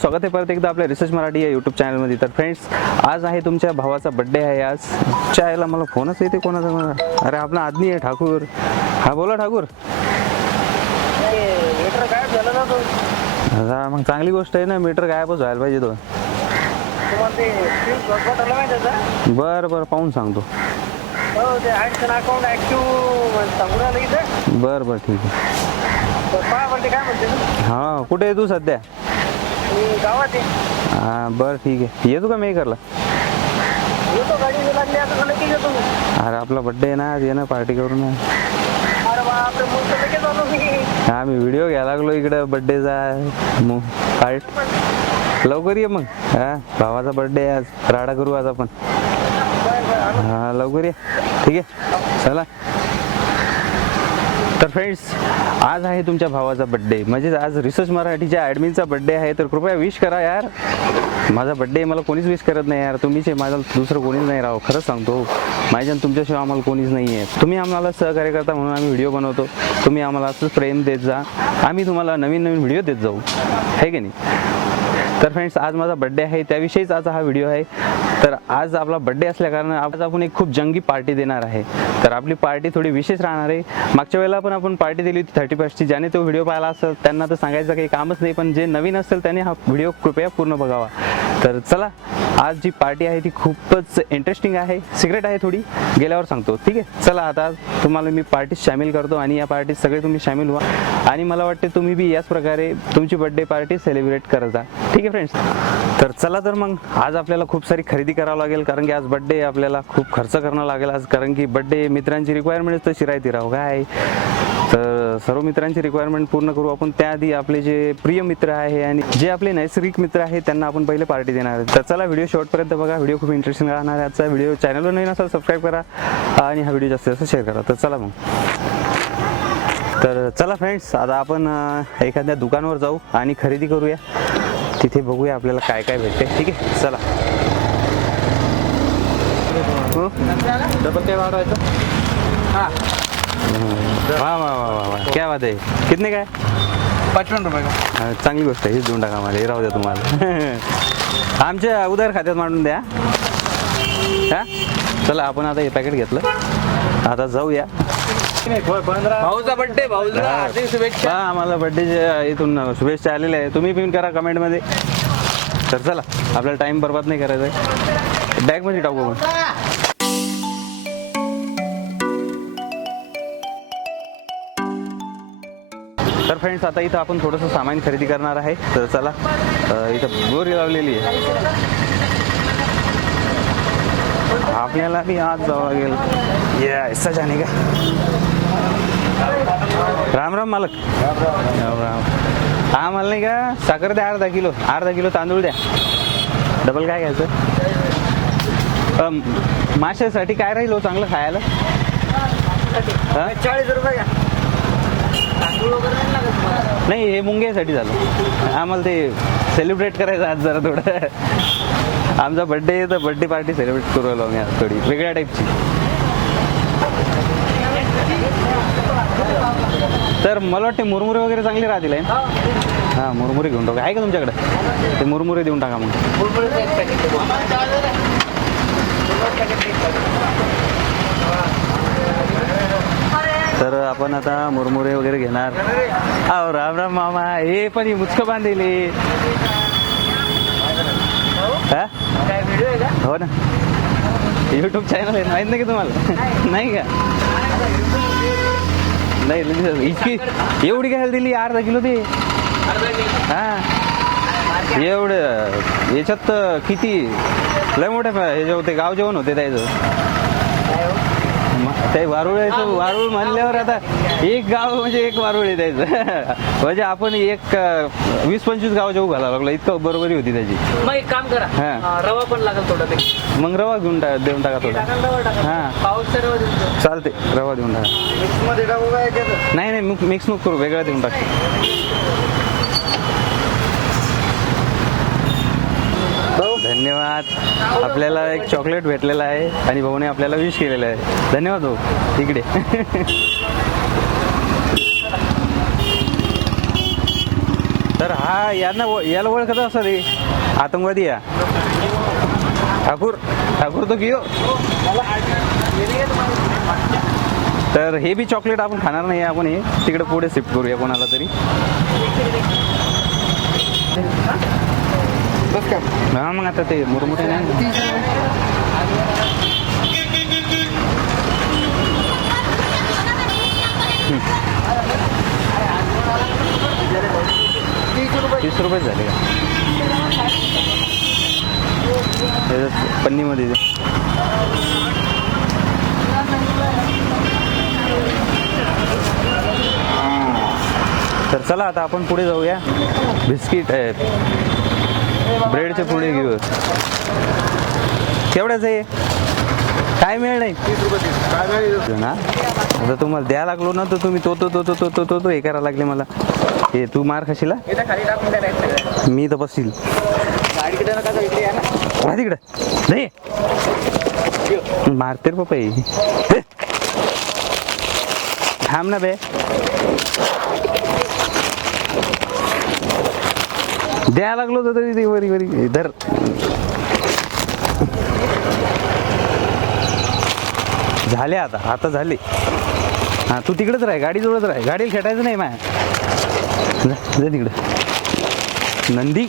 स्वागत आहे परत एकदा आपल्या रिसर्च मराठी या यूट्यूब चॅनलमध्ये तर फ्रेंड्स आज आहे तुमच्या भावाचा बड्डे आहे आज. चायला मला फोनच येते कोणाचा मला. अरे आपला आदमी आहे ठाकूर. हा बोला ठाकूर. मीटर झालं ना मग चांगली गोष्ट आहे ना मीटर गायबच व्हायला पाहिजे तो. बर बर बरं बरं पाहून सांगतो. हो ते बरं बरं ठीक आहे. तर म्हणते काय म्हणते हां कुठे आहे तू सध्या? मी गावात आहे. हां बरं ठीक आहे. येतो का मेकरला येतो गाडी लागली आता मला की येतो मी? अरे आपला बड्डे आहे ना आज ये ना पार्टी करू ना अरे बापरे मग तर लगेच आलो मी. व्हिडिओ घ्यायला लागलो इकडं बड्डेचा मग पार्ट लवकर ये मग. हा भावाचा बड्डे आहे आज. राडा करू आज आपण. बरं बरं आलो हा लवकर ये. ठीक आहे. चला. तर फ्रेंड्स आज आहे तुमच्या भावाचा बड्डे म्हणजेच आज रिसर्च मराठीच्या ॲडमिनचा बड्डे आहे. तर कृपया विश करा यार. माझा बड्डे मला कोणीच विश करत नाही यार. तुम्हीच आहे माझा दुसरं कोणीच नाही राहो खरंच सांगतो. माझ्या तुमच्याशिवाय आम्हाला कोणीच नाही आहे तुम्ही आम्हाला सहकार्य करता म्हणून आम्ही व्हिडिओ बनवतो. तुम्ही आम्हाला असंच प्रेम देत जा. आम्ही तुम्हाला नवीन नवीन व्हिडिओ देत जाऊ. आहे की नाही? तर फ्रेंड्स आज माझा बड्डे आहे. त्याविषयीच आज हा व्हिडिओ आहे. तर आज आपला बड्डे असल्याकारणाने आज आपण एक खूप जंगी पार्टी देणार आहे. तर आपली पार्टी थोडी विशेष राहणार आहे. मागच्या वेळेला पण आपण पार्टी दिली होती थर्टी फर्स्टची ज्याने तो व्हिडिओ पाहिला असेल त्यांना तर सांगायचं काही कामच नाही. पण जे नवीन असेल त्याने हा व्हिडिओ कृपया पूर्ण बघावा. तर चला आज जी पार्टी आहे ती खूपच इंटरेस्टिंग आहे. सिक्रेट आहे थोडी गेल्यावर सांगतो. ठीक आहे? चला आता तुम्हाला मी पार्टीत सामील करतो आणि या पार्टीत सगळे तुम्ही सामील व्हा. आणि मला वाटते तुम्ही बी याच प्रकारे तुमची बर्थडे पार्टी सेलिब्रेट करत जा. ठीक आहे फ्रेंड्स तर चला तर मग आज आपल्याला खूप सारी खरेदी करावं लागेल कारण की आज बड्डे आपल्याला. खूप खर्च करणं लागेल आज कारण की बड्डे मित्रांची रिक्वायरमेंट तशी राहते राहू काय? सर्व मित्रांची रिक्वायरमेंट पूर्ण करू. आपण त्याआधी आपले जे प्रिय मित्र आहे आणि जे आपले नैसर्गिक मित्र आहेत त्यांना आपण पहिले पार्टी देणार आहे. तर चला व्हिडिओ शेवटपर्यंत बघा. व्हिडिओ खूप इंटरेस्टिंग राहणार आहे आजचा. व्हिडिओ चॅनलवर नवीन असाल सबस्क्राईब करा आणि हा व्हिडिओ जास्तीत जास्त शेअर करा. तर चला मग. तर चला फ्रेंड्स आता आपण एखाद्या दुकानावर जाऊ आणि खरेदी करूया. तिथे बघूया आपल्याला काय काय भेटते. ठीक आहे? चला. हो? डबल काय वाढवायचं? हां. वा. क्या बात आहे. कितने काय पचपन रुपये का? हा, चांगली गोष्ट आहे हीच देऊन टाका मला हे राहू द्या तुम्हाला. आमच्या उदार खात्यात मांडून द्या. हा? चला आपण आता हे पॅकेट घेतलं. आता जाऊया. भाऊचा बर्थडे भाऊचा हार्दिक शुभेच्छा. हा आम्हाला बड्डेच्या इथून शुभेच्छा आलेल्या आहे तुम्ही पिन करा कमेंटमध्ये तर चला आपल्याला टाइम बर्बाद नाही करायचा. आहे बॅगमध्ये टाकू आपण. तर फ्रेंड्स आता इथं आपण थोडंसं सामान खरेदी करणार आहे. तर चला इथं बोरी लावलेली आहे. आपल्याला बी आज जावं लागेल. ये का राम राम मालक. राम राम. हा मला नाही का? साखर द्या अर्धा किलो. अर्धा किलो तांदूळ द्या. डबल काय घ्यायचं? माशासाठी काय राहील हो चांगलं खायला? चाळीस रुपये नाही हे मुंग्यासाठी झालं. आम्हाला ते सेलिब्रेट करायचं आज जरा थोडं. आमचा बड्डे आहे तर बड्डे पार्टी सेलिब्रेट करू आलो आम्ही आज थोडी. वेगळ्या टाईपची तर मला वाटते मुरमुरे वगैरे चांगले राहतील आहे हां मुरमुरे घेऊन टाका. आहे का तुमच्याकडे? ते मुरमुरे देऊन टाका मग. तर आपण आता मुरमुरे वगैरे घेणार. अहो राम राम मामा हे पण ही मुचकं बांधलेली. का हो ना. युट्यूब चॅनल आहे माहीत नाही का तुम्हाला? नाही का? नाही इतकी एवढी घ्यायला दिली अर्धा किलो ते हा. एवढं याच्यात तर किती लय मोठ्या हे होते गाव जेवण होते त्याचं. म- ते वारुळ यायचं वारुळ म्हणल्यावर आता एक गाव म्हणजे एक वारुळ आहे त्याचं. म्हणजे आपण एक अं, वीस पंचवीस गाव जेवू घालावं लागलं इतकं बरोबरी होती त्याची. मग एक काम करा. हा. अं, रवा पण लागेल थोडं ते मग रवा घेऊन टाका देऊन टाका थोडा. टाकाल रवा टाका हा. पाऊसचा रवा देऊन द्या. चालते रवा देऊन टाका. मिक्समध्ये टाकू काय याच्यात? नाही नाही मिक्स मिक्स नको करू वेगळा देऊन टाक धन्यवाद आपल्याला एक चॉकलेट भेटलेला आहे आणि भाऊने आपल्याला विश केलेलं आहे. धन्यवाद भाऊ. तिकडे तर हा यांना याला ओळखत असं रे. आतंकवादी या. ठाकूर ठाकूर तो घेऊ. तर हे बी चॉकलेट आपण खाणार नाही आपण हे तिकडे पुढे शिफ्ट करूया कोणाला तरी. हा मग आता ते मोठमोठे नाही. तीस रुपये झाले का? पन्नीमध्ये. तर चला आता आपण पुढे जाऊया. बिस्किट आहे ब्रेडचे पुढे घेऊ केवढ्याच आहे? काय मिळ नाही ना? आता तुम्हाला द्या लागलो ना तर तुम्ही तो तो तो तो तो तो तो तो हे करायला लागले मला. हे तू मार खाशीला? मी तर बसतील तिकडं. नाही. मारते रे पप्पा हे. थांब ना बे. द्या लागलो तर तरी ते वरी वरी. धर. झाले आता आता झाले. हा तू तिकडेच राह गाडी जवळच राह. गाडीला खेटायचं नाही माया. जा तिकडं. नंदी.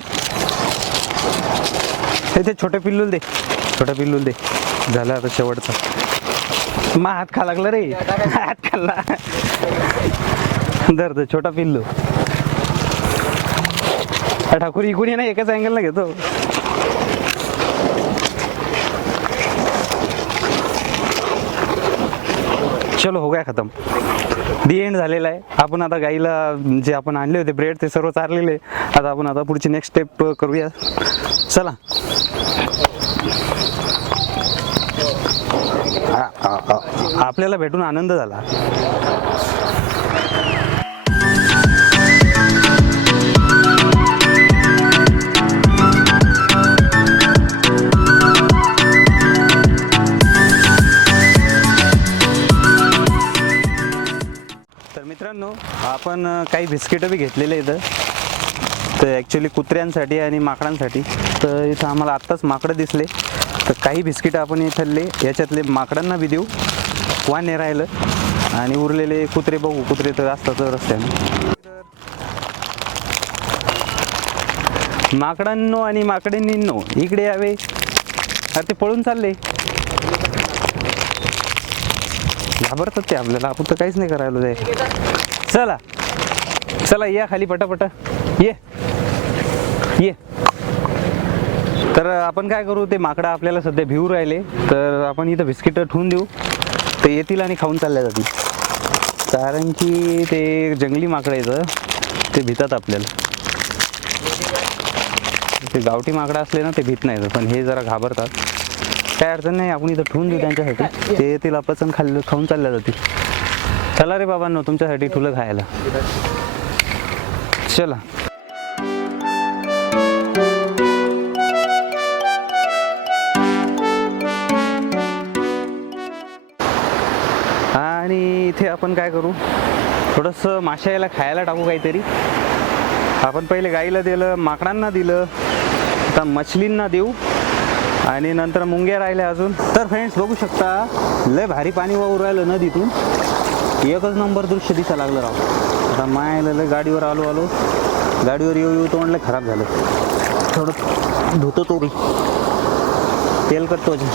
हे ते छोटे पिल्लूल दे. छोटा पिल्लूल दे. झालं आता शेवटचा. मा हात खा लागला रे. हात खाल्ला. धर छोटा पिल्लू. ठाकूर इकडून ये ना एकाच अँगलला घेतो. चलो हो गया खतम. दी एंड झालेला आहे. आपण आता गाईला जे आपण आणले होते ब्रेड ते सर्व चारलेले. आता आपण आता पुढची नेक्स्ट स्टेप करूया. चला. आपल्याला भेटून आनंद झाला. आपण काही बिस्किटं बी घेतलेले इथं. तर ॲक्च्युली कुत्र्यांसाठी आणि माकडांसाठी. तर इथं आम्हाला आत्ताच माकडं दिसले. तर काही बिस्किटं आपण इथले याच्यातले माकडांना बी देऊ. वाने राहिलं. आणि उरलेले कुत्रे बघू कुत्रे तर असतात रस्त्याने. माकडांनो आणि माकडिनींनो इकडे यावे. अरे ते पळून चालले. घाबरतात ते आपल्याला. आपण तर काहीच नाही करायला जाय. चला. चला या खाली पटापट. ये. ये. तर आपण काय करू ते माकडं आपल्याला सध्या भिवू राहिले. तर आपण इथं बिस्किट ठेवून देऊ. ते येतील आणि खाऊन चालल्या जातील. कारण की ते जंगली माकडं येतं ते भितात आपल्याला. ते गावठी माकडं असले ना ते भीत नाही पण हे जरा घाबरतात. काय अडचण नाही आपण इथं ठेवून देऊ त्यांच्यासाठी. ते येतील आपण खाल्लं खाऊन चालल्या जातील. चला रे बाबांनो तुमच्यासाठी ठुलं खायला. चला. आणि इथे आपण काय करू? थोडंसं माशा याला खायला टाकू काहीतरी. आपण पहिले गाईला दिलं माकडांना दिलं आता मछलींना देऊ. आणि नंतर मुंग्या राहिल्या अजून. तर फ्रेंड्स बघू शकता लय भारी पाणी वाहू राहिलं नदीतून. एकच नंबर दृश्य दिसा लागलं राव. आता मायला आलेलं गाडीवर आलो आलो. गाडीवर येऊ येऊ तो लय खराब झालं. थोडं धुतो तो बी तेल करतो अजून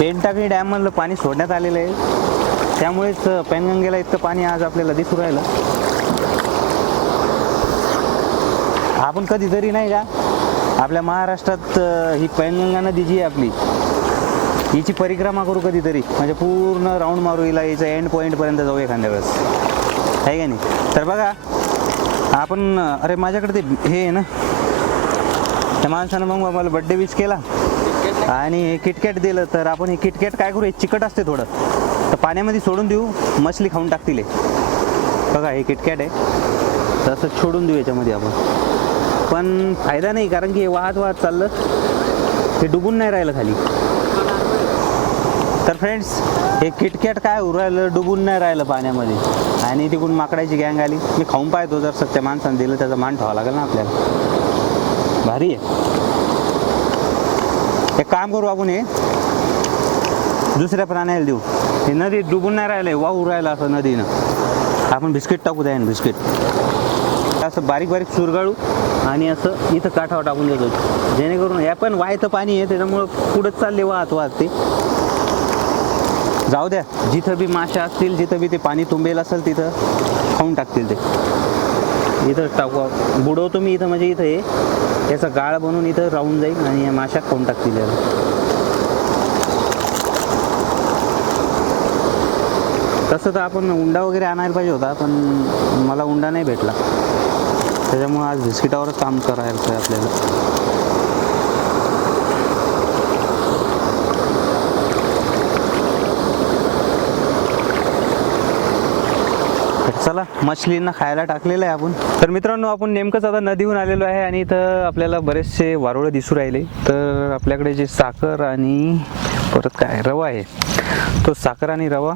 डॅम डॅममधलं पाणी सोडण्यात आलेलं आहे. त्यामुळेच पेनगंगेला इतकं पाणी आज आपल्याला दिसू राहिलं. आपण कधीतरी नाही का आपल्या महाराष्ट्रात ही पैनगंगा नदी जी आहे आपली हिची परिक्रमा करू कधीतरी. म्हणजे पूर्ण राऊंड मारू हिला याच्या एंड पॉईंटपर्यंत जाऊ एखाद्या वेळेस. आहे का नाही? तर बघा आपण अरे माझ्याकडे ते हे आहे ना. त्या माणसानं मग मला बड्डे विश केला. आणि हे किटकॅट दिलं तर आपण हे किटकॅट काय करू? हे चिकट असते थोडं. तर पाण्यामध्ये सोडून देऊ मछली खाऊन टाकतील बघा हे किटकॅट आहे. तसं सोडून देऊ याच्यामध्ये आपण. पण फायदा नाही कारण की हे वाहत वाहत चाललं. हे डुबून नाही राहिलं खाली. तर फ्रेंड्स हे किटकॅट काय उरायलं डुबून नाही राहिलं पाण्यामध्ये. आणि तिकडून माकडाची गँग आली. मी खाऊन पाहतो जर सत्य माणसानं दिलं त्याचा मान ठेवा लागेल ना आपल्याला. भारी आहे. एक काम करू आपण हे. दुसऱ्या प्राण्याला देऊ. हे नदी डुबून नाही राहिलंय वाहू राहिलं असं नदीनं. आपण बिस्किट टाकू द्या बिस्किट. असं बारीक बारीक चुरगाळू आणि असं इथं काठावर टाकून देतो. जेणेकरून या पण वायचं पाणी आहे त्याच्यामुळं पुढं चालले वाहत वाहत ते. जाऊ द्या. जिथं बी माशा असतील जिथं बी ते पाणी तुंबेल असेल तिथं खाऊन टाकतील ते. इथं टाकू बुडवतो मी इथं म्हणजे इथं हे याचा गाळ बनवून इथं राहून जाईल आणि या माशा खाऊन टाकतील याला. तसं तर आपण उंडा वगैरे आणायला पाहिजे होता पण मला उंडा नाही भेटला. त्याच्यामुळे आज बिस्किटावरच काम करायचं आहे आपल्याला. चला मछलींना खायला टाकलेलं आहे आपण. तर मित्रांनो आपण नेमकंच आता नदीहून आलेलो आहे आणि इथं आपल्याला बरेचसे वारुळं दिसू राहिले. तर आपल्याकडे जे साखर आणि परत काय रवा आहे. तो साखर आणि रवा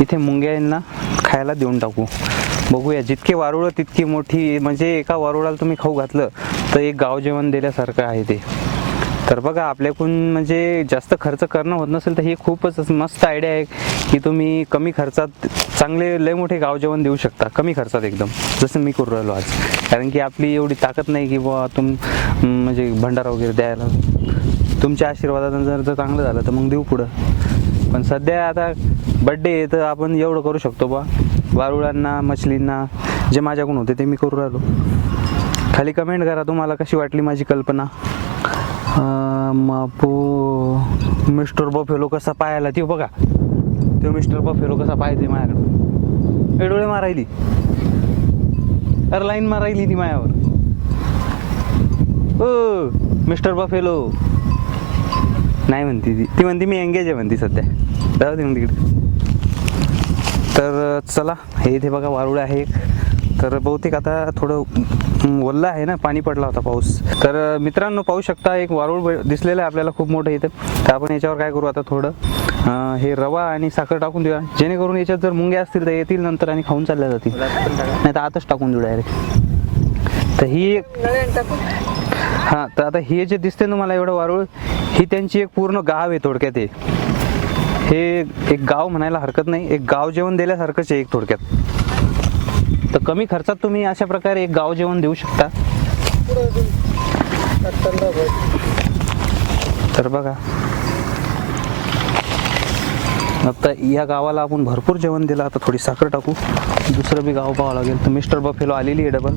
इथे मुंग्यांना खायला देऊन टाकू. बघूया जितके वारुळं तितकी मोठी म्हणजे एका वारुळाला तुम्ही खाऊ घातलं तर एक गाव जेवण दिल्यासारखं आहे ते. तर बघा आपल्याकडून म्हणजे जास्त खर्च करणं होत नसेल तर ही खूपच मस्त आयडिया आहे की तुम्ही कमी खर्चात चांगले लय मोठे गाव जेवण देऊ शकता. कमी खर्चात एकदम. जसं मी करू राहिलो आज. कारण की आपली एवढी ताकद नाही की बुवा तुम म्हणजे भंडारा वगैरे द्यायला. तुमच्या आशीर्वादानं जर जर चांगलं झालं तर मग देऊ पुढं. पण सध्या आता बड्डे आहे तर आपण एवढं करू शकतो बा वारुळांना मछलींना जे माझ्याकडून होते ते मी करू राहिलो. खाली कमेंट करा तुम्हाला कशी वाटली माझी कल्पना. मापू मिस्टर बफेलो कसा पाहायला? ते बघा. तो मिस्टर बफेलो कसा पाहायचे माझ्याकडे ए डोळे मारायली. अरे लाईन मारायली ती मायावर. Oh mister buffalo. नाही म्हणती ती. ती म्हणते मी एंगेज आहे म्हणते सध्या. जाऊ दे तिकडे. तर चला. हे इथे बघा वारुळ आहे एक. तर बहुतेक आता थोडं अं, आहे ना पाणी पडला होता पाऊस. तर मित्रांनो पाहू शकता एक वारुळ दिसलेलं आहे आपल्याला खूप मोठं इथं. तर आपण याच्यावर काय करू आता थोडं? हे रवा आणि साखर टाकून देऊया. जेणेकरून याच्यात जर मुंग्या असतील तर येतील नंतर आणि खाऊन चालल्या जातील. नाही तर आताच टाकून देऊ डायरेक्ट. तर ही एक हां तर आता हे जे दिसते ना मला एवढं वारुळ ही त्यांची एक पूर्ण गाव आहे थोडक्यात हे. हे एक गाव म्हणायला हरकत नाही. एक गाव जेवण दिल्यासारखंच आहे एक थोडक्यात. तर कमी खर्चात तुम्ही अशा प्रकारे एक गाव जेवण देऊ शकता. तर बघा. आता या गावाला आपण भरपूर जेवण दिलं. आता थोडी साखर टाकू. दुसरं बी गाव पाहावं लागेल. तर मिस्टर बफेलो आलेली आहे डबल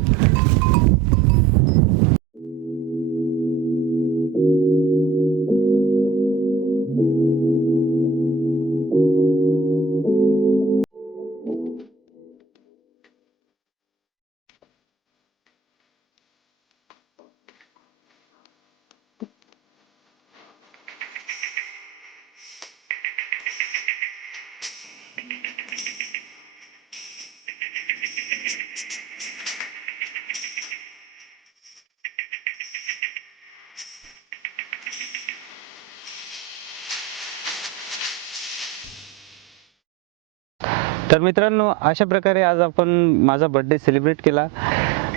तर मित्रांनो अशा प्रकारे आज आपण माझा बड्डे सेलिब्रेट केला.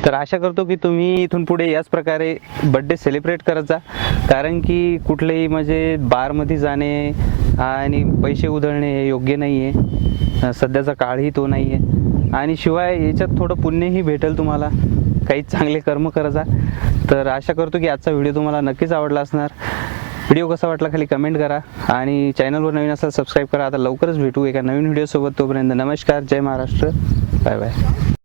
तर आशा करतो की तुम्ही इथून पुढे याच प्रकारे बड्डे सेलिब्रेट करत जा. कारण की कुठलेही म्हणजे बारमध्ये जाणे आणि पैसे उधळणे हे योग्य नाही आहे सध्याचा काळही तो नाही आहे आणि शिवाय याच्यात थोडं पुण्यही भेटेल तुम्हाला. काही चांगले कर्म करत जा. तर आशा करतो की आजचा व्हिडिओ तुम्हाला नक्कीच आवडला असणार. व्हिडिओ कसा वाटला खाली कमेंट करा आणि चॅनलवर नवीन असाल सबस्क्राईब करा. आता लवकरच भेटू एका नवीन व्हिडिओसोबत तोपर्यंत नमस्कार. जय महाराष्ट्र. Bye bye